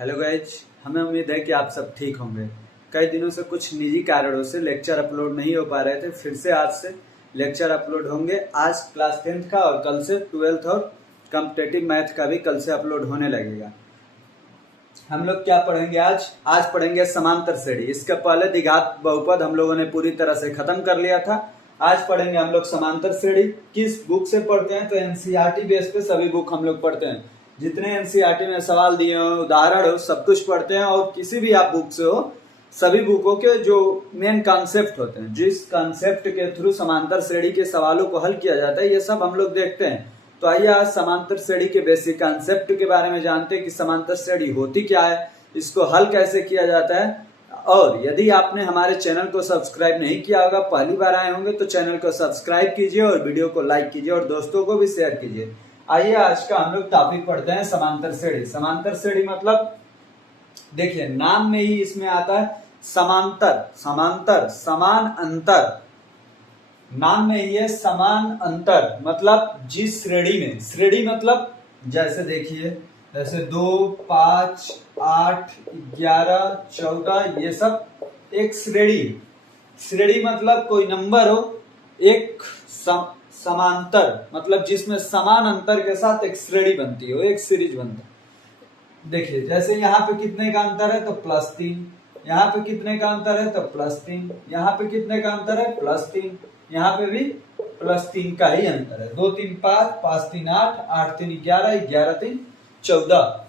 Hello guys, हमें उम्मीद है कि आप सब ठीक होंगे। कई दिनों से कुछ निजी कारणों से लेक्चर अपलोड नहीं हो पा रहे थे। फिर से आज से लेक्चर अपलोड होंगे। आज क्लास 10th का और कल से 12th और कॉम्पिटिटिव मैथ का भी कल से अपलोड होने लगेगा। हम लोग क्या पढ़ेंगे आज पढ़ेंगे समांतर श्रेणी। इसके पहले द्विघात बहुपद हम लोगों ने पूरी तरह से खत्म कर लिया था। आज पढ़ेंगे हम लोग समांतर श्रेणी। किस बुक से पढ़ते हैं? तो एनसीईआरटी बेस पे सभी बुक हम लोग पढ़ते हैं। जितने एनसीईआरटी में सवाल दिए हो, उदाहरण हो, सब कुछ पढ़ते हैं। और किसी भी आप बुक से हो, सभी बुकों के जो मेन कॉन्सेप्ट होते हैं, जिस कॉन्सेप्ट के थ्रू समांतर श्रेणी के सवालों को हल किया जाता है, ये सब हम लोग देखते हैं। तो आइए आज समांतर श्रेणी के बेसिक कॉन्सेप्ट के बारे में जानते हैं कि समांतर श्रेणी होती क्या है, इसको हल कैसे किया जाता है। और यदि आपने हमारे चैनल को सब्सक्राइब नहीं किया होगा, पहली बार आए होंगे, तो चैनल को सब्सक्राइब कीजिए और वीडियो को लाइक कीजिए और दोस्तों को भी शेयर कीजिए। आइए आज का हम लोग टॉपिक पढ़ते हैं समांतर श्रेणी। समांतर श्रेणी मतलब देखिए, नाम में ही इसमें आता है समांतर, समान अंतर। नाम में ही है समान अंतर, मतलब जिस श्रेणी मतलब जैसे देखिए, जैसे 2, 5, 8, 11, 14, ये सब एक श्रेणी मतलब कोई नंबर हो। एक समांतर मतलब जिसमें समान अंतर के साथ एक श्रेणी बनती हो, एक सीरीज बनता है। देखिए, जैसे यहाँ पे कितने का अंतर है? तो +3। यहाँ पे कितने का अंतर है? तो +3। यहाँ पे कितने का अंतर है? +3। यहाँ पे भी +3 का ही अंतर है। 2, 3, 5, 5, 3, 8, 8, 3, 11, 11, 3, 14।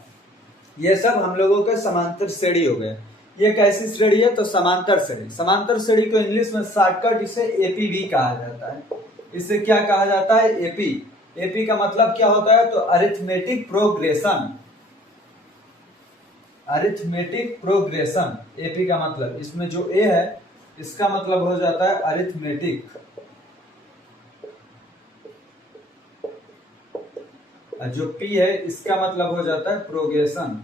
ये सब हम लोगों के समांतर श्रेणी हो गए। ये कैसी श्रेणी है? तो समांतर श्रेणी। समांतर श्रेणी को इंग्लिश में शॉर्टकट इसे एपी भी कहा जाता है। इसे क्या कहा जाता है? एपी। एपी का मतलब क्या होता है? तो arithmetic progression. Arithmetic progression AP का मतलब, इसमें जो ए है इसका मतलब हो जाता है अरिथमेटिक, और जो पी है इसका मतलब हो जाता है प्रोग्रेशन।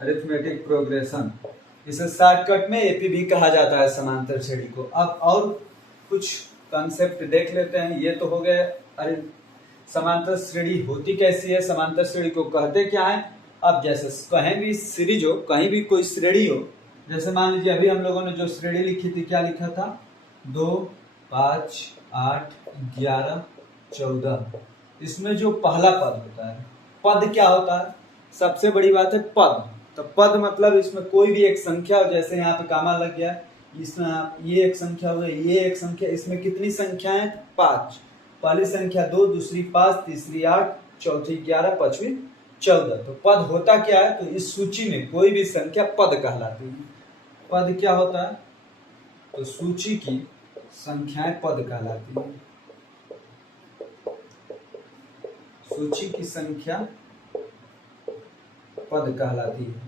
अरिथमेटिक प्रोग्रेशन, इसे शॉर्टकट में एपी भी कहा जाता है समांतर श्रेणी को। अब और कुछ कॉन्सेप्ट देख लेते हैं। ये तो हो गए अरे समांतर श्रेणी होती कैसी है, समांतर श्रेणी को कहते क्या है। अब जैसे कहीं भी सीरीज हो, कहीं भी कोई श्रेणी हो, जैसे मान लीजिए अभी हम लोगों ने जो श्रेणी लिखी थी, क्या लिखा था? 2, 5, 8, 11, 14। इसमें जो पहला पद होता है, पद क्या होता है? सबसे बड़ी बात है पद। तो पद मतलब इसमें कोई भी एक संख्या हो, जैसे यहाँ पे कामा लग गया, इसमें ये एक संख्या हो गई, ये एक संख्या। इसमें कितनी संख्याएं? 5। पहली संख्या 2, दूसरी 5, तीसरी 8, चौथी 11, पांचवी 14। तो पद होता क्या है? तो इस सूची में कोई भी संख्या पद कहलाती है। पद क्या होता है? तो सूची की संख्याएं पद कहलाती है। सूची की संख्या पद कहलाती है।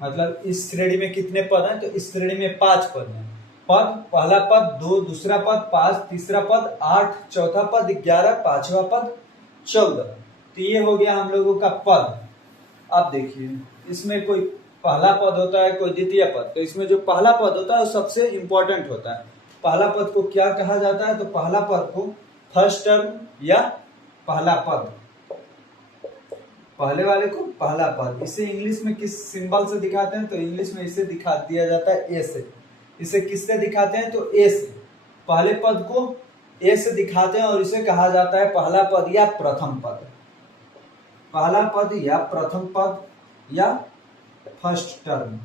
मतलब इस श्रेणी में कितने पद हैं? तो इस श्रेणी में 5 पद हैं। पद, पहला पद 2, दूसरा पद 5, तीसरा पद 8, चौथा पद 11, पांचवा पद 14। तो ये हो गया हम लोगों का पद। अब देखिए, इसमें कोई पहला पद होता है, कोई द्वितीय पद। तो इसमें जो पहला पद होता है वो सबसे इंपॉर्टेंट होता है। पहला पद को क्या कहा जाता है? तो पहला पद को फर्स्ट टर्म या पहला पद, पहले वाले को पहला पद। इसे इंग्लिश में किस सिंबल से दिखाते हैं? तो इंग्लिश में इसे दिखा दिया जाता है ए से। इसे किससे दिखाते हैं? तो ए से। पहले पद को ए से दिखाते हैं और इसे कहा जाता है पहला पद या प्रथम पद। पहला पद या प्रथम पद या फर्स्ट टर्म।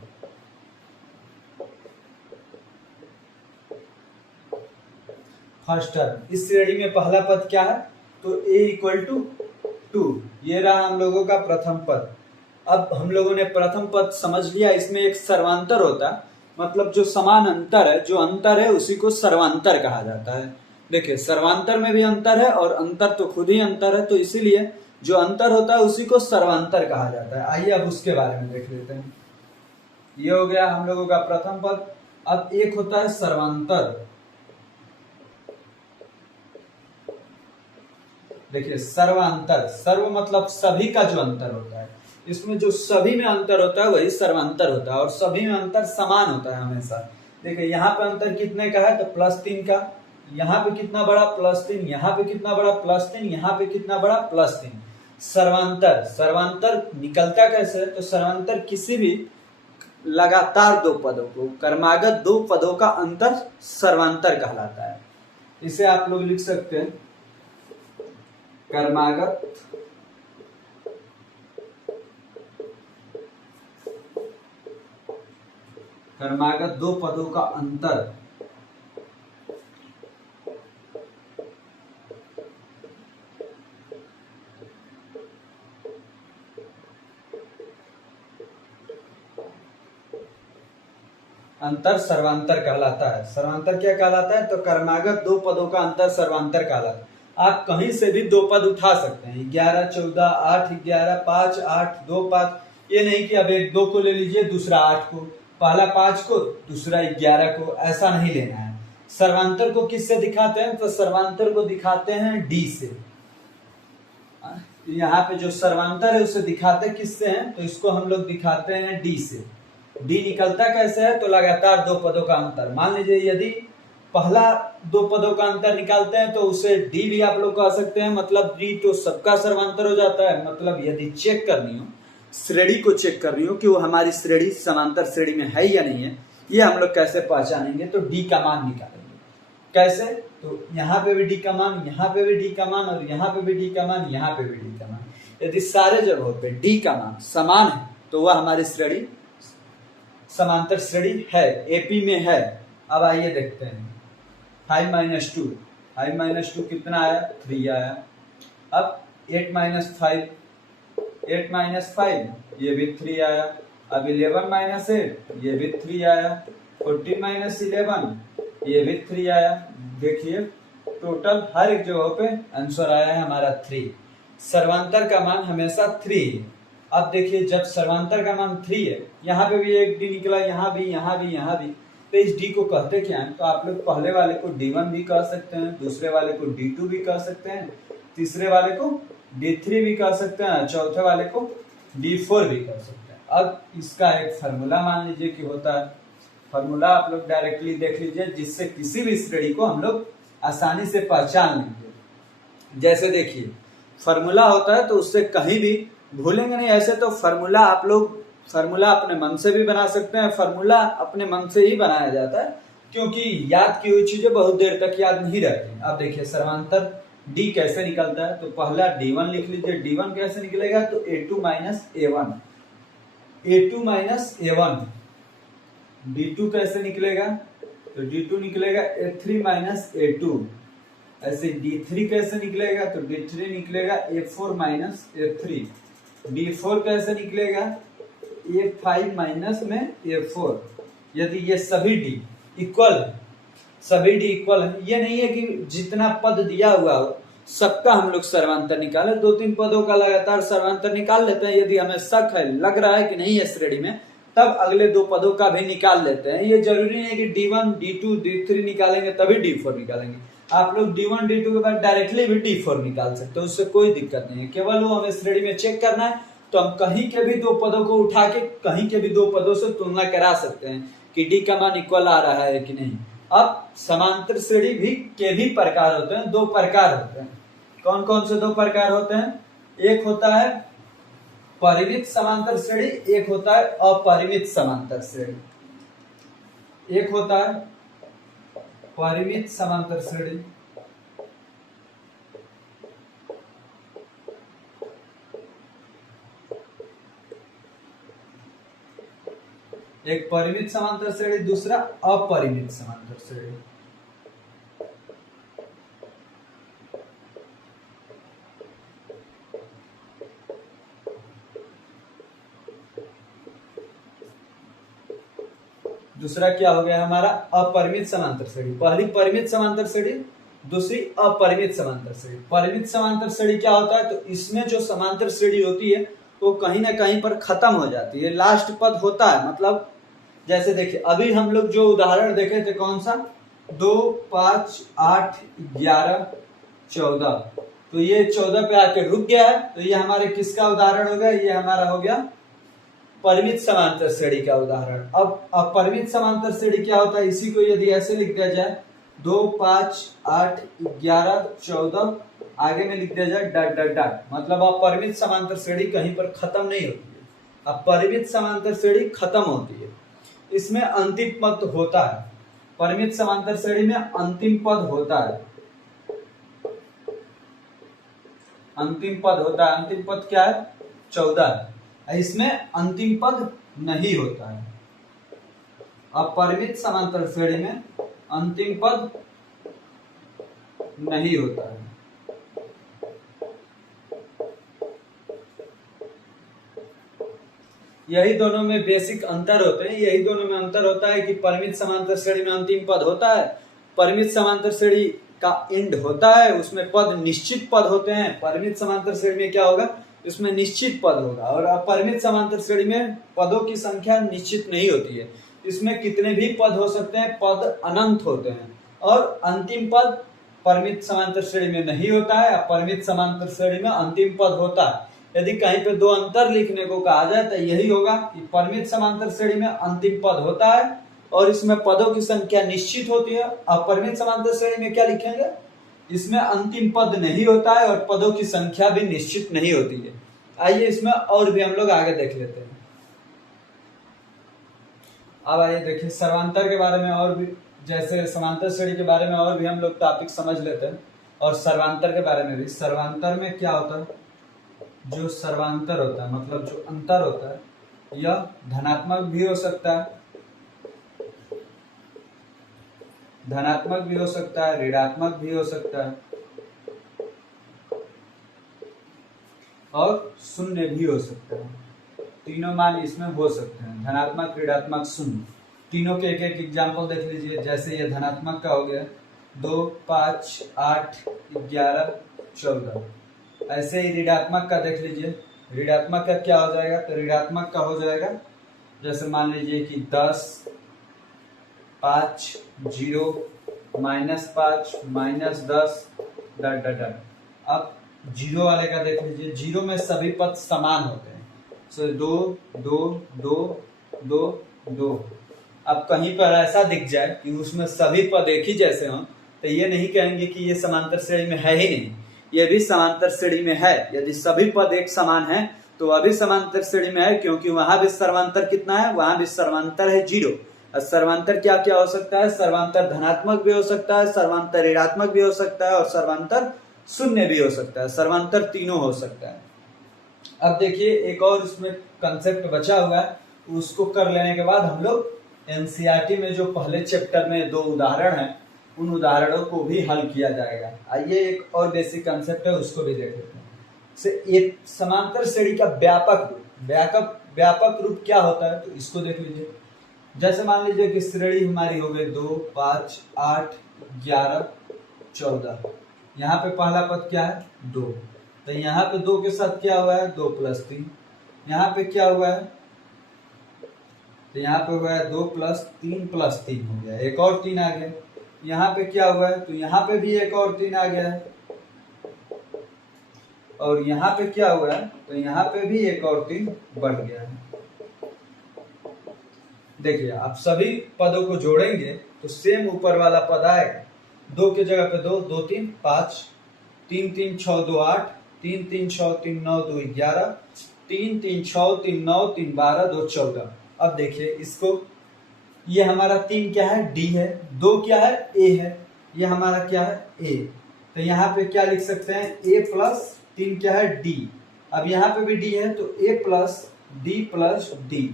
First term. इस श्रेणी में पहला पद क्या है? तो a = 2। ये रहा हम लोगों का प्रथम पद। अब हम लोगों ने प्रथम पद समझ लिया। इसमें एक सर्वांतर होता है, मतलब जो समान अंतर है, जो अंतर है उसी को सर्वांतर कहा जाता है। देखिए, सर्वांतर में भी अंतर है और अंतर तो खुद ही अंतर है, तो इसीलिए जो अंतर होता है उसी को सर्वांतर कहा जाता है। आइए अब उसके बारे में देख लेते हैं। ये हो गया हम लोगों का प्रथम पद। अब एक होता है सर्वांतर। देखिए, सर्वांतर, सर्व मतलब सभी का जो अंतर होता है, इसमें जो सभी में अंतर होता है वही सर्वांतर होता है, और सभी में अंतर समान होता है हमेशा। देखिए यहाँ पे अंतर कितने का है, तो +3 का। यहाँ पे कितना बड़ा, +3, यहाँ पे कितना बड़ा, +3, यहाँ पे कितना बड़ा, +3। सर्वांतर, सर्वांतर निकलता कैसे है, तो सर्वांतर किसी भी लगातार दो पदों को, क्रमागत दो पदों का अंतर सर्वांतर कहलाता है। इसे आप लोग लिख सकते हैं क्रमागत दो पदों का अंतर अंतर सर्वांतर कहलाता है। सर्वांतर क्या कहलाता है, तो क्रमागत दो पदों का अंतर सर्वांतर कहलाता है। आप कहीं से भी दो पद उठा सकते हैं, 11, 14, 8, 11, 5, 8, 2, 5। ये नहीं कि अब एक 2 को ले लीजिए, दूसरा 8 को, पहला 5 को, दूसरा 11 को, ऐसा नहीं लेना है। सर्वांतर को किससे दिखाते हैं, तो सर्वांतर को दिखाते हैं डी से। यहाँ पे जो सर्वांतर है उसे दिखाते किससे हैं, तो इसको हम लोग दिखाते हैं डी से। डी निकलता कैसे है, तो लगातार दो पदों का अंतर। मान लीजिए यदि पहला दो पदों का अंतर निकालते हैं तो उसे डी भी आप लोग कह सकते हैं, मतलब डी तो सबका सर्वांतर हो जाता है। मतलब यदि चेक करनी हो, श्रेणी को चेक करनी हो कि वो हमारी श्रेणी समांतर श्रेणी में है या नहीं है, ये हम लोग कैसे पहचानेंगे, तो डी का मान निकालेंगे। कैसे, तो यहाँ पे भी डी का मान, यहाँ पे भी डी का मान, और यहाँ पे भी डी का मान, यहाँ पे भी डी का मान। यदि सारे जगहों पे डी का मान समान है तो वह हमारी श्रेणी समांतर श्रेणी है, एपी में है। अब आइए देखते हैं 5 - 2, 5 - 2 कितना आया, 3 आया। अब 8 - 5, 8 - 5 ये भी 3 आया। अब 11 - 8 ये भी 3 आया। 14 - 11 ये भी 3 आया। देखिए टोटल हर एक जगह पे आंसर आया है हमारा 3। सर्वांतर का मान हमेशा 3 है। अब देखिए जब सर्वांतर का मान 3 है, यहाँ पे भी एक डी निकला, यहाँ भी, यहाँ भी, यहाँ भी, तो इस डी को कहते क्या है, तो आप लोग पहले वाले को D1 भी कह सकते हैं, दूसरे वाले को D2 भी कह सकते हैं, तीसरे वाले को D3 भी कह सकते हैं, चौथे वाले को D4 भी कह सकते हैं। अब इसका एक फार्मूला मान लीजिए कि होता है, फार्मूला आप लोग डायरेक्टली देख लीजिए, जिससे किसी भी श्रेणी को हम लोग आसानी से पहचान लेंगे। जैसे देखिए फार्मूला होता है तो उससे कहीं भी भूलेंगे नहीं। ऐसे तो फार्मूला आप लोग फार्मूला अपने मन से भी बना सकते हैं, फार्मूला अपने मन से ही बनाया जाता है, क्योंकि याद की हुई चीजें बहुत देर तक याद नहीं रहती। अब देखिए सर्वांतर डी कैसे निकलता है, तो पहला D1 लिख लीजिए। D1 कैसे निकलेगा, तो A2 - A1, A2 - A1। D2 कैसे निकलेगा, तो D2 निकलेगा A3 - A2। ऐसे D3 कैसे निकलेगा, तो D3 निकलेगा A4 - A3। D4 कैसे निकलेगा, A5 में A4। यदि ये सभी डी इक्वल है, सभी डी इक्वल है, ये नहीं है कि जितना पद दिया हुआ हो सबका हम लोग सर्वांतर निकाले। 2-3 पदों का लगातार सर्वांतर निकाल लेते हैं। यदि हमें शक है, लग रहा है कि नहीं है श्रेणी में, तब अगले 2 पदों का भी निकाल लेते हैं। ये जरूरी नहीं है कि D1, D2, D3 निकालेंगे तभी D4 निकालेंगे। आप लोग D1, D2 के बाद डायरेक्टली भी D4 निकाल सकते हो, उससे कोई दिक्कत नहीं है। केवल वो हमें श्रेणी में चेक करना है, तो हम कहीं के भी 2 पदों को उठा के कहीं के भी 2 पदों से तुलना करा सकते हैं कि डी का मान इक्वल आ रहा है कि नहीं। अब समांतर श्रेणी के भी प्रकार होते हैं, 2 प्रकार होते हैं। कौन कौन से 2 प्रकार होते हैं, एक होता है परिमित समांतर श्रेणी, एक होता है अपरिमित समांतर श्रेणी। एक होता है परिमित समांतर श्रेणी, एक परिमित समांतर श्रेणी, दूसरा अपरिमित समांतर श्रेणी। दूसरा क्या हो गया हमारा, अपरिमित समांतर श्रेणी। पहली परिमित समांतर श्रेणी, दूसरी अपरिमित समांतर श्रेणी। परिमित समांतर श्रेणी क्या होता है, तो इसमें जो समांतर श्रेणी होती है वो कहीं ना कहीं पर खत्म हो जाती है, लास्ट पद होता है। मतलब जैसे देखिए अभी हम लोग जो उदाहरण देखे थे, कौन सा, 2, 5, 8, 11, 14, तो ये 14 पे आके रुक गया है, तो ये हमारे किसका उदाहरण हो गया, ये हमारा हो गया परिमित समांतर श्रेणी का उदाहरण। अब अपरिमित समांतर श्रेणी क्या होता है, इसी को यदि ऐसे लिख दिया जाए 2 5 8 11 14 आगे में लिख दिया जाए डॉट डॉट डॉट, मतलब अपरिमित समांतर श्रेणी कहीं पर खत्म नहीं होती है, अपरिमित समांतर श्रेणी खत्म होती है। इसमें अंतिम पद होता है, परिमित समांतर श्रेणी में अंतिम पद होता है, अंतिम पद होता है। अंतिम पद क्या है, 14 है। इसमें अंतिम पद नहीं होता है। अपरिमित समांतर श्रेणी में अंतिम पद नहीं होता है। यही दोनों में बेसिक अंतर होते हैं। यही दोनों में अंतर होता है कि परिमित समांतर श्रेणी में अंतिम पद होता है, परिमित समांतर श्रेणी का एंड होता है, उसमें पद निश्चित पद होते हैं। परिमित समांतर श्रेणी में क्या होगा, इसमें निश्चित पद होगा, और अपरिमित समांतर श्रेणी में पदों की संख्या निश्चित नहीं होती है। इसमें कितने भी पद हो सकते हैं, पद अनंत होते हैं। और अंतिम पद परिमित समांतर श्रेणी में नहीं होता है, अपरिमित समांतर श्रेणी में अंतिम पद होता है। यदि कहीं पे दो अंतर लिखने को कहा जाए तो यही होगा कि परिमित समांतर श्रेणी में अंतिम पद होता है और इसमें पदों की संख्या निश्चित होती है। अपरिमित समांतर श्रेणी में क्या लिखेंगे, इसमें अंतिम पद नहीं होता है और पदों की संख्या भी निश्चित नहीं होती है। आइए इसमें और भी हम लोग आगे देख लेते हैं। अब आइए देखिए सर्वांतर के बारे में, और भी जैसे समांतर श्रेणी के बारे में और भी हम लोग टॉपिक समझ लेते हैं, और सर्वांतर के बारे में भी। सर्वांतर में क्या होता है, जो सर्वांतर होता है मतलब जो अंतर होता है, यह धनात्मक भी हो सकता है, धनात्मक भी हो सकता है, ऋणात्मक भी हो सकता है और शून्य भी हो सकता है। तीनों मान इसमें हो सकते हैं, धनात्मक, ऋणात्मक, शून्य। तीनों के एक एक एग्जाम्पल देख लीजिए। जैसे ये धनात्मक का हो गया 2 5 8 11 14। ऐसे ही ऋणात्मक का देख लीजिए। ऋणात्मक का क्या हो जाएगा, तो ऋणात्मक का हो जाएगा जैसे मान लीजिए कि 10 5 0 -5 -10 डॉट डॉट डॉट। अब जीरो वाले का देख लीजिए। जीरो में सभी पद समान होते हैं, सो 2 2 2 2 2। अब कहीं पर ऐसा दिख जाए कि उसमें सभी पद एक ही जैसे हों तो ये नहीं कहेंगे कि ये समांतर श्रेणी में है ही नहीं, ये भी समांतर श्रेणी में है। यदि सभी पद एक समान हैं तो वह भी समांतर श्रेणी में है, क्योंकि वहां भी सर्वांतर कितना है, वहां भी सर्वांतर है 0। और सर्वांतर क्या क्या हो सकता है, सर्वांतर धनात्मक भी हो सकता है, सर्वांतर ऋणात्मक भी हो सकता है और सर्वांतर शून्य भी हो सकता है। सर्वांतर तीनों हो सकता है। अब देखिए एक और इसमें कंसेप्ट बचा हुआ है, उसको कर लेने के बाद हम लोग एनसीईआरटी में जो पहले चैप्टर में 2 उदाहरण हैं उन उदाहरणों को भी हल किया जाएगा। आइए एक और बेसिक कंसेप्ट है उसको भी देख लेते हैं। एक समांतर श्रेणी का व्यापक रूप क्या होता है, तो इसको देख लीजिए। जैसे मान लीजिए कि श्रेणी हमारी हो गई 2 5 8 11 14। यहाँ पे पहला पद क्या है 2, तो यहाँ पे 2 के साथ क्या हुआ है 2 + 3। यहाँ पे क्या हुआ है, तो यहाँ पे हुआ है 2 + 3 + 3 हो गया, एक और 3 आ गया। यहाँ पे क्या हुआ है, तो यहाँ पे भी एक और 3 आ गया है, और यहाँ पे क्या हुआ है, तो यहाँ पे भी एक और 3 बढ़ गया है। देखिए आप सभी पदों को जोड़ेंगे तो सेम ऊपर वाला पद आएगा। 2 की जगह पे 2 2 3 5, 3 3 6 2 8, 3 3 6 3 9 2 11, 3 3 6 3 9 3 12 2 14। अब देखिए इसको, ये हमारा 3 क्या है डी है, 2 क्या है ए है, ये हमारा क्या है ए। तो यहाँ पे क्या लिख सकते हैं a + 3 क्या है डी। अब यहाँ पे भी डी है तो a + d + d।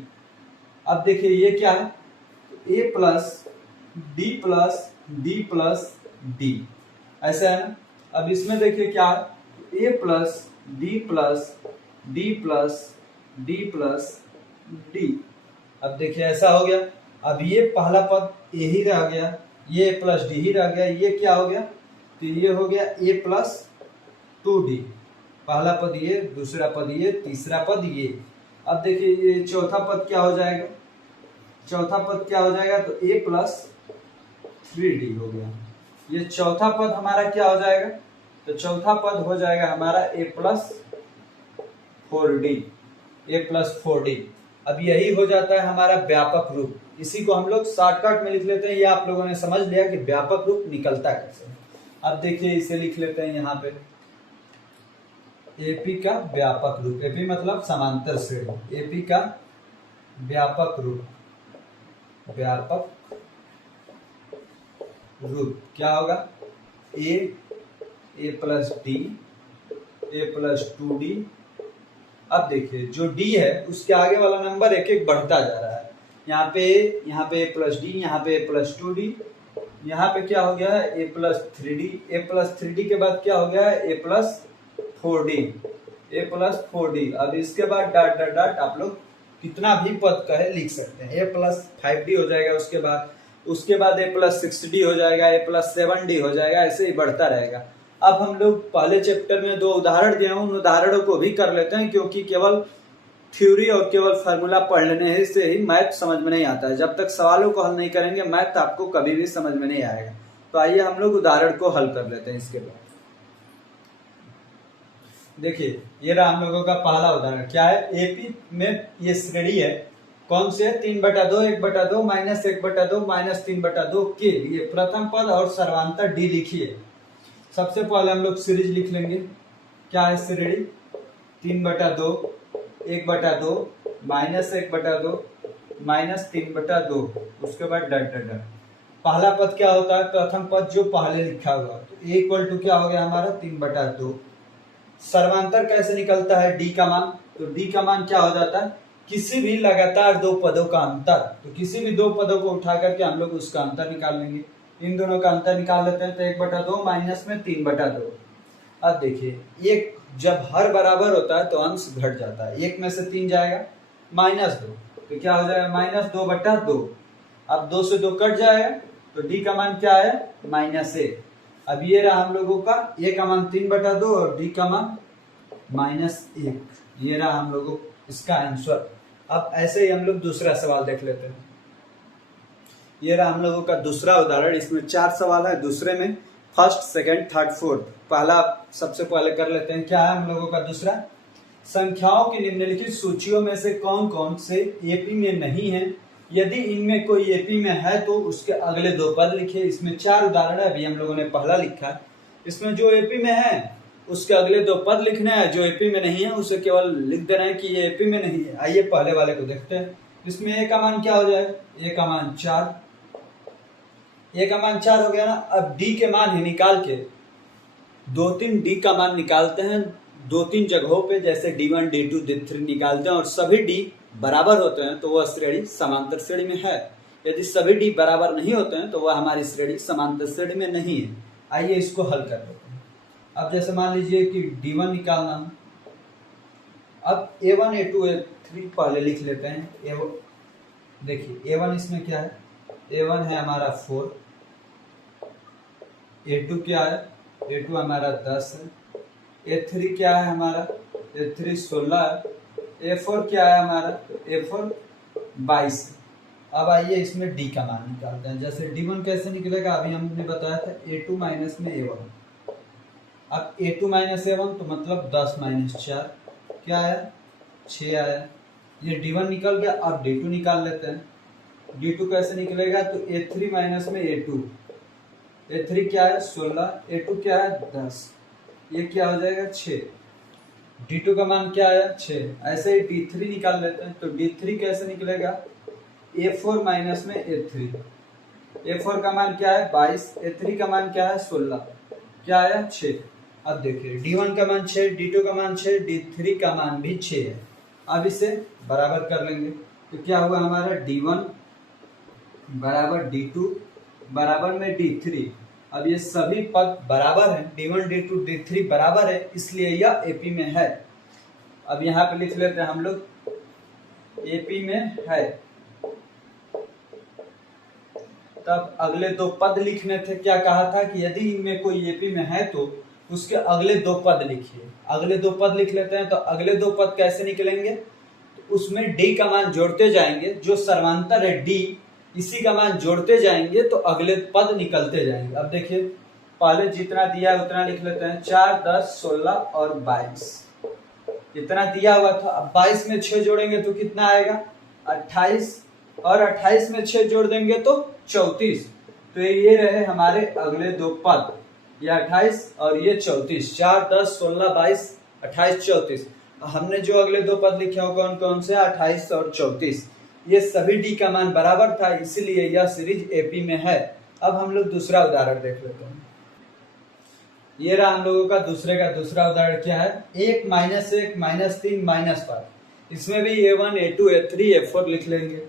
अब देखिए ये क्या है, a + d + d + d, ऐसा है ना। अब इसमें देखिए क्या है, a + d + d + d + d। अब देखिए ऐसा हो गया। अब ये पहला पद ए ही रह गया, ये + d ही रह गया, ये क्या हो गया, तो ये हो गया a + 2d। पहला पद ये, दूसरा पद ये, तीसरा पद ये। अब देखिए ये चौथा पद क्या हो जाएगा, चौथा पद क्या हो जाएगा, तो a + 3d हो गया। ये चौथा पद हमारा क्या हो जाएगा, तो चौथा पद हो जाएगा हमारा a + 4d, a + 4d। अब यही हो जाता है हमारा व्यापक रूप। इसी को हम लोग शॉर्टकट में लिख लेते हैं। ये आप लोगों ने समझ लिया कि व्यापक रूप निकलता कैसे। अब देखिए इसे लिख लेते हैं यहाँ पे एपी का व्यापक रूप। एपी मतलब समांतर श्रेणी। एपी का व्यापक रूप, व्यापक रूप क्या होगा? ए प्लस डी, ए प्लस 2d। अब देखिए जो d है उसके आगे वाला नंबर एक एक बढ़ता जा रहा है। यहाँ पे a प्लस डी, यहाँ पे a प्लस 2d, यहाँ पे क्या हो गया है a plus 3d। a plus 3d के बाद क्या हो गया है a plus 4d, a plus 4d। अब इसके बाद डॉट डॉट डॉट आप लोग कितना भी पद कहे लिख सकते हैं। a प्लस 5d हो जाएगा, उसके बाद a प्लस 6d हो जाएगा, a प्लस 7d हो जाएगा, ऐसे ही बढ़ता रहेगा। अब हम लोग पहले चैप्टर में 2 उदाहरण दिए हैं, उन उदाहरणों को भी कर लेते हैं, क्योंकि केवल थ्योरी और केवल फार्मूला पढ़ लेने से ही मैथ समझ में नहीं आता है। जब तक सवालों को हल नहीं करेंगे मैथ आपको कभी भी समझ में नहीं आएगा। तो आइए हम लोग उदाहरण को हल कर लेते हैं। इसके बाद देखिए ये रहा हम लोगों का पहला उदाहरण। क्या है? एपी में ये श्रेणी है, कौन से? 3/2, 1/2, -1/2, -3/2 के लिए प्रथम पद और सर्वांतर डी लिखिए। सबसे पहले हम लोग सीरीज लिख लेंगे। क्या है श्रेणी? 3/2, 1/2, -1/2, -3/2, उसके बाद डॉट डॉट डॉट। पहला पद क्या होता है? प्रथम पद जो पहले लिखा हुआ, तो a इक्वल टू क्या हो गया हमारा? 3/2। सर्वांतर कैसे निकलता है? d का मान। तो d का मान क्या हो जाता है? किसी भी लगातार 2 पदों का अंतर। तो किसी भी 2 पदों को उठा करके हम लोग उसका अंतर निकाल लेंगे। इन दोनों का अंतर निकाल लेते हैं तो 1/2 माइनस में 3/2। अब देखिए एक जब हर बराबर होता है तो अंश घट जाता है। 1 में से 3 जाएगा, -2, तो क्या हो जाएगा? -2/2। अब 2 से 2 कट जाएगा तो d का मान क्या है? -1। अब ये रहा हम लोगों का a का मान 3/2 और d का मान -1। ये रहा हम लोगों इसका आंसर। अब ऐसे ही हम लोग दूसरा सवाल देख लेते हैं। ये रहा हम लोगों का दूसरा उदाहरण। इसमें 4 सवाल है। दूसरे में फर्स्ट, सेकंड, थर्ड, फोर्थ। पहला सबसे पहले कर लेते हैं। क्या है हम लोगों का दूसरा? संख्याओं की निम्नलिखित सूचियों में से कौन कौन से एपी में नहीं है? यदि इनमें कोई एपी में है तो उसके अगले 2 पद लिखिए। इसमें 4 उदाहरण है, अभी हम लोगों ने पहला लिखा है। इसमें जो एपी में है उसके अगले 2 पद लिखने हैं, जो एपी में नहीं है उसे केवल लिख देना है कि ये एपी में नहीं है। आइए पहले वाले को देखते हैं। इसमें a का मान क्या हो जाएगा? a का मान 4, a का मान 4 हो गया ना। अब d के मान ही निकाल के 2-3 d का मान निकालते हैं 2-3 जगहों पे, जैसे d1, d2, d3 निकालते हैं और सभी d बराबर होते हैं तो वह श्रेणी समांतर श्रेणी में है। यदि सभी d बराबर नहीं होते हैं तो वह हमारी श्रेणी समांतर श्रेणी में नहीं है। आइए इसको हल कर लेते हैं। अब जैसे मान लीजिए कि d1 निकालना, अब a1, a2, a3 पहले लिख लेते हैं। देखिए a1 इसमें क्या है? a1 है हमारा 4, a2 क्या है? a2 हमारा 10 है, a3 क्या है हमारा? a3 16 है, a4 क्या है हमारा? a4 22 है। अब आइए इसमें d का मान निकालते हैं। जैसे d1 कैसे निकलेगा? अभी हमने बताया था a2 माइनस में a1। अब a2 माइनस a1 तो मतलब 10 माइनस 4 क्या आया? 6 आया। ये d1 निकल गया। अब d2 निकाल लेते हैं। d2 कैसे निकलेगा? तो a3 माइनस में a2, a3 क्या है? 16, a2 क्या है? 10, ये क्या हो जाएगा? 6। d2 का मान क्या आया? 6। ऐसे ही d3 निकाल लेते हैं। तो d3 कैसे निकलेगा? a4 माइनस में a3, a4 का मान क्या है? 22, a3 का मान क्या है? 16, क्या आया? 6। अब देखिए d1 का मान 6, d2 का मान 6, d3 का मान भी 6 है। अब इसे बराबर कर लेंगे तो क्या हुआ हमारा? d1 बराबर d2 बराबर में d3। अब ये सभी पद बराबर हैं, d1, d2, d3 बराबर है, इसलिए यह एपी में है। अब यहाँ पे लिख लेते हैं हम लोग एपी में है। तब अगले 2 पद लिखने थे। क्या कहा था कि यदि इनमें कोई एपी में है तो उसके अगले 2 पद लिखिए। अगले 2 पद लिख लेते हैं। तो अगले 2 पद कैसे निकलेंगे? तो उसमें d का मान जोड़ते जाएंगे, जो सर्वांतर है d, इसी का मान जोड़ते जाएंगे तो अगले पद निकलते जाएंगे। अब देखिए पहले जितना दिया है उतना लिख लेते हैं। 4, 10, 16 और 22 इतना दिया हुआ था। अब 22 में 6 जोड़ेंगे तो कितना आएगा? 28 और 28 में 6 जोड़ देंगे तो 34। तो ये रहे हमारे अगले दो पद, ये 28 और ये 34। 4, 10, 16, 22, 28, 34। हमने जो अगले दो पद लिखे हो कौन कौन से, 28 और 34। ये सभी डी का मान बराबर था, इसीलिए यह सीरीज एपी में है। अब हम लोग दूसरा उदाहरण देख लेते हैं। ये रहा हम लोगों का दूसरा उदाहरण। क्या है, 1 -1 -3 -5। इसमें भी a1 a2 a3 a4 लिख लेंगे।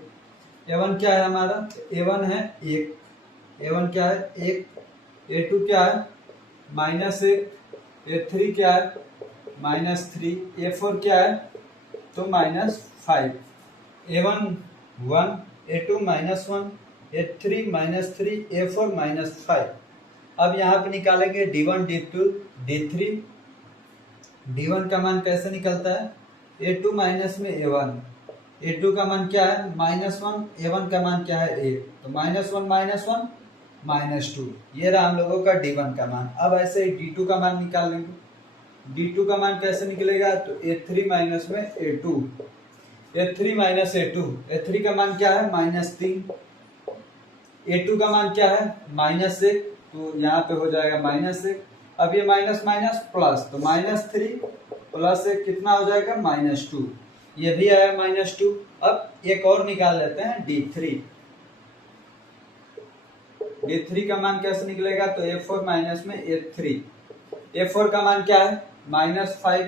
a1 क्या है हमारा, a1 है 1, a1 क्या है 1, a2 क्या है -1, a3 क्या है -3, a4 क्या है तो -5। a1 1, a2 -1, a3 -3, a4 -5। अब यहाँ पे निकालेंगे d1 d2 d3। d1 का मान कैसे निकलता है, a2 माइनस में a1, a2 का मान क्या है -1, a1 का मान क्या है 1, तो -1 -2। ये रहा हम लोगों का d1 का मान। अब ऐसे ही d2 का मान निकाल लेंगे। d2 का मान कैसे निकलेगा, तो a3 माइनस में a2, a3 minus a2, a3 का मान क्या है -3, a2 का मान क्या है -1, तो यहाँ पे हो जाएगा -1। अब ये माइनस माइनस प्लस, तो -3 प्लस 1 कितना हो जाएगा -2। ये भी आया -2। अब एक और निकाल लेते हैं d3। d3 का मान कैसे निकलेगा, तो a4 माइनस में a3, a4 का मान क्या है -5,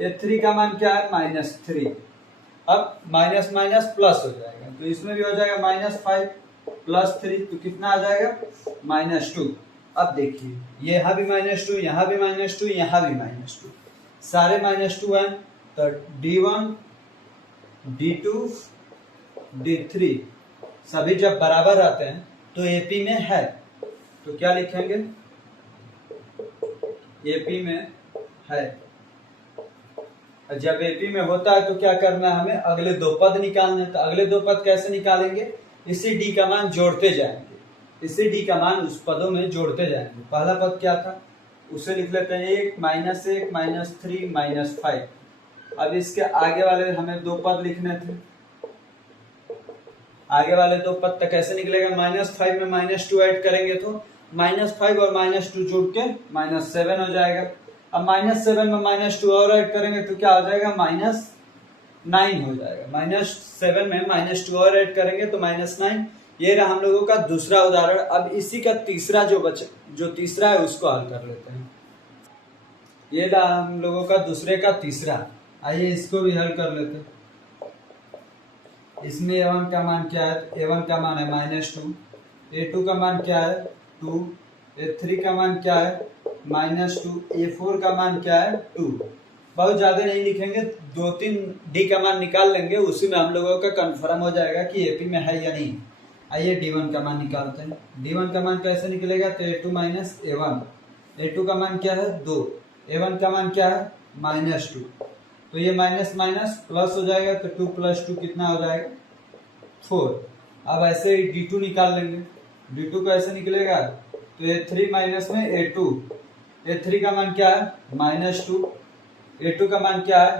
a3 का मान क्या है -3। अब माइनस माइनस प्लस हो जाएगा, तो इसमें भी हो जाएगा -5 + 3, तो कितना आ जाएगा -2। अब देखिए ये यहाँ भी -2, यहाँ भी -2, यहाँ भी -2, सारे -2 हैं। तो d1 d2 d3 सभी जब बराबर आते हैं तो एपी में है, तो क्या लिखेंगे, एपी में है। जब एपी में होता है तो क्या करना है, हमें अगले दो पद निकालने। तो अगले दो पद कैसे निकालेंगे, इसी डी का मान जोड़ते जाएंगे, इसी डी का मान उस पदों में जोड़ते जाएंगे। पहला पद क्या था, उसे लिख लेते हैं 1 -1 -3 -5। अब इसके आगे वाले हमें दो पद लिखने थे, आगे वाले दो पद तक कैसे निकलेगा, -5 में -2 ऐड करेंगे तो -5 और -2 जोड़ के -7 हो जाएगा। अब -7 में -2 और ऐड करेंगे तो क्या हो जाएगा -9 हो जाएगा। -7 में -2 और ऐड करेंगे तो -9। ये रहा हम लोगों का दूसरा उदाहरण। अब इसी का तीसरा जो तीसरा है उसको हल कर लेते हैं। ये रहा हम लोगों का दूसरे का तीसरा। आइए इसको भी हल कर लेते हैं। इसमें a1 का मान क्या है, a1 का मान है -2, a2 का मान क्या है 2, a3 का मान क्या है -2, a4 का मान क्या है 2। बहुत ज्यादा नहीं लिखेंगे, 2-3 डी का मान निकाल लेंगे, उसी में हम लोगों का कंफर्म हो जाएगा कि एपी में है या नहीं। आइए d1 का मान निकालते हैं। d1 का मान कैसे निकलेगा, तो a2 माइनस a1, a2 का मान क्या है 2, a1 का मान क्या है -2, तो ये माइनस माइनस प्लस हो जाएगा, तो 2 + 2 कितना हो जाएगा 4। अब ऐसे ही d2 निकाल लेंगे। d2 कैसे निकलेगा, तो a3 माइनस में a2, a3 का मान क्या है -2, a2 का मान क्या है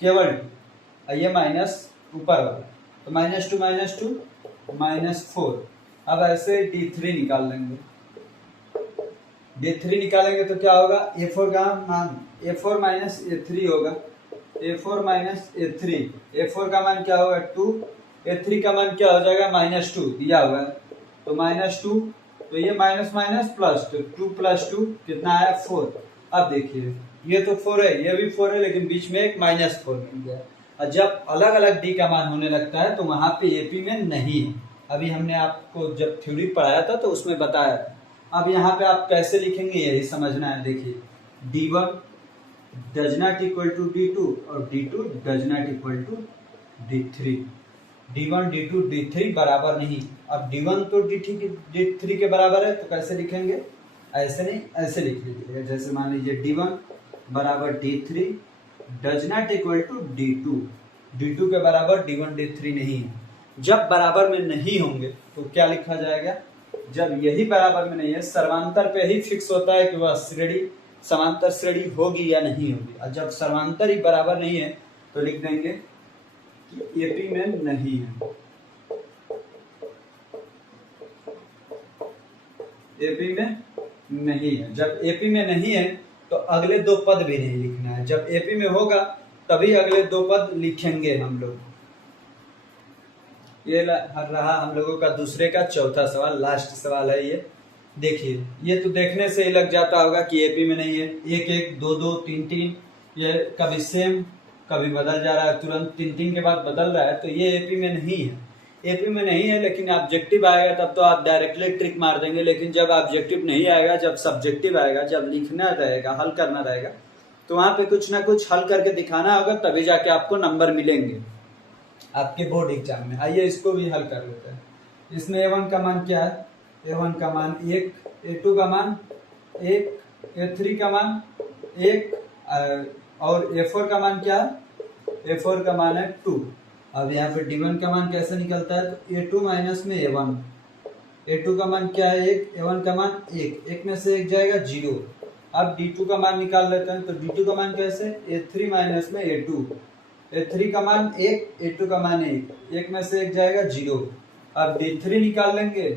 केवल 2, ये माइनस ऊपर वाला, तो -2 -4। अब ऐसे d3 निकाल लेंगे। d3 निकालेंगे तो क्या होगा, a4 का मान a4 माइनस a3 होगा, a4 माइनस a3, a4 का मान क्या होगा 2, a3 का मान क्या हो जाएगा -2 दिया हुआ है, तो -2, तो ये माइनस माइनस प्लस, तो 2 + 2 कितना है 4। अब देखिए ये तो 4 है, ये भी 4 है, लेकिन बीच में एक -4 मिल गया। और जब अलग अलग डी का मान होने लगता है तो वहां पे एपी में नहीं है। अभी हमने आपको जब थ्योरी पढ़ाया था तो उसमें बताया था। अब यहाँ पे आप कैसे लिखेंगे यही समझना है। देखिए d1 does not equal to d2 और d2 does not equal to d3। d1 d2 d3 बराबर नहीं। अब d1 तो d3 के बराबर है, तो कैसे लिखेंगे, ऐसे नहीं ऐसे लिख लीजिएगा। जैसे मान लीजिए d1 बराबर d3 does not equal to d2, d2 के बराबर d1 d3 नहीं है। जब बराबर में नहीं होंगे तो क्या लिखा जाएगा, जब यही बराबर में नहीं है, सर्वांतर पे ही फिक्स होता है कि वह श्रेणी समांतर श्रेणी होगी या नहीं होगी। और जब सर्वांतर ही बराबर नहीं है तो लिख देंगे कि एपी में नहीं है, एपी में नहीं है। जब एपी में नहीं है तो अगले दो पद भी नहीं लिखना है, जब एपी में होगा तभी अगले दो पद लिखेंगे हम लोग। ये रहा हम लोगों का दूसरे का चौथा सवाल, लास्ट सवाल है ये। देखिए ये तो देखने से ही लग जाता होगा कि एपी में नहीं है, एक एक दो दो तीन तीन, ये कभी सेम कभी बदल जा रहा है, तुरंत तीन तीन के बाद बदल रहा है, तो ये एपी में नहीं है। एपी में नहीं है लेकिन ऑब्जेक्टिव आएगा तब तो आप डायरेक्टली ट्रिक मार देंगे, लेकिन जब ऑब्जेक्टिव नहीं आएगा, जब सब्जेक्टिव आएगा, जब लिखना रहेगा, हल करना रहेगा, तो वहां पे कुछ ना कुछ हल करके दिखाना होगा, तभी जाके आपको नंबर मिलेंगे आपके बोर्ड एग्जाम में। आइए इसको भी हल कर लेते हैं। इसमें A1 का मान क्या है? A1 का मान 1, A2 का मान 1, A3 का मान 1 और A4 का मान क्या है? A4 का मान है 2। अब यहाँ पे D1 का मान कैसे निकलता है? तो A2 माइनस में A1, A2 का मान क्या है? 1, A1 का मान 1, 1 में से 1 जाएगा 0। अब D2 का मान निकाल लेते हैं, तो D2 का मान कैसे? A3 माइनस में A2, A3 का मान 1, A2 का मान 1, 1 में से 1 जाएगा 0। अब D3 निकाल लेंगे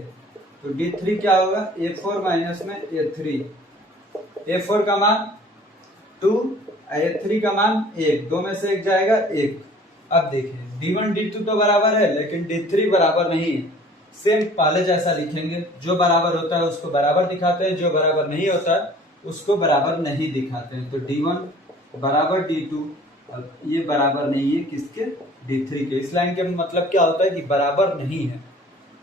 तो D3 क्या होगा? A4 माइनस में A3, A4 का मान 2, A3 का मान 1, 2 में से 1 जाएगा 1। अब देखिए D1 D2 तो बराबर है लेकिन D3 बराबर नहीं है। सेम पहले जैसा लिखेंगे, जो बराबर होता है उसको बराबर दिखाते हैं, जो बराबर नहीं होता है उसको बराबर नहीं दिखाते हैं। तो D1 बराबर D2, अब ये बराबर नहीं है किसके? D3 के। इस लाइन के मतलब क्या होता है कि बराबर नहीं है।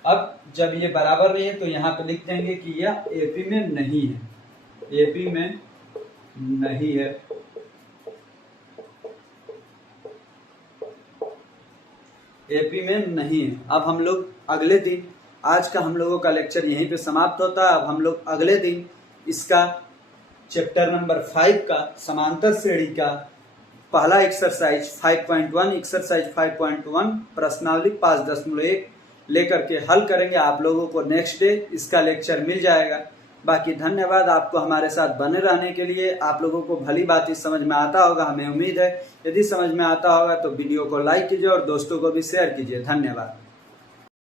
अब जब ये बराबर नहीं है तो यहाँ पे लिख देंगे कि यह एपी में नहीं है, एपी में नहीं है। एपी में नहीं है। अब हम लोग अगले दिन, आज का हम लोगों का लेक्चर यहीं पे समाप्त होता है। अब हम लोग अगले दिन इसका चैप्टर नंबर 5 का समांतर श्रेणी का पहला एक्सरसाइज 5.1, एक्सरसाइज 5.1 प्रश्नावली 5.1 लेकर के हल करेंगे। आप लोगों को नेक्स्ट डे इसका लेक्चर मिल जाएगा। बाकी धन्यवाद आपको हमारे साथ बने रहने के लिए। आप लोगों को भली बात समझ में आता होगा, हमें उम्मीद है। यदि समझ में आता होगा तो वीडियो को लाइक कीजिए और दोस्तों को भी शेयर कीजिए। धन्यवाद।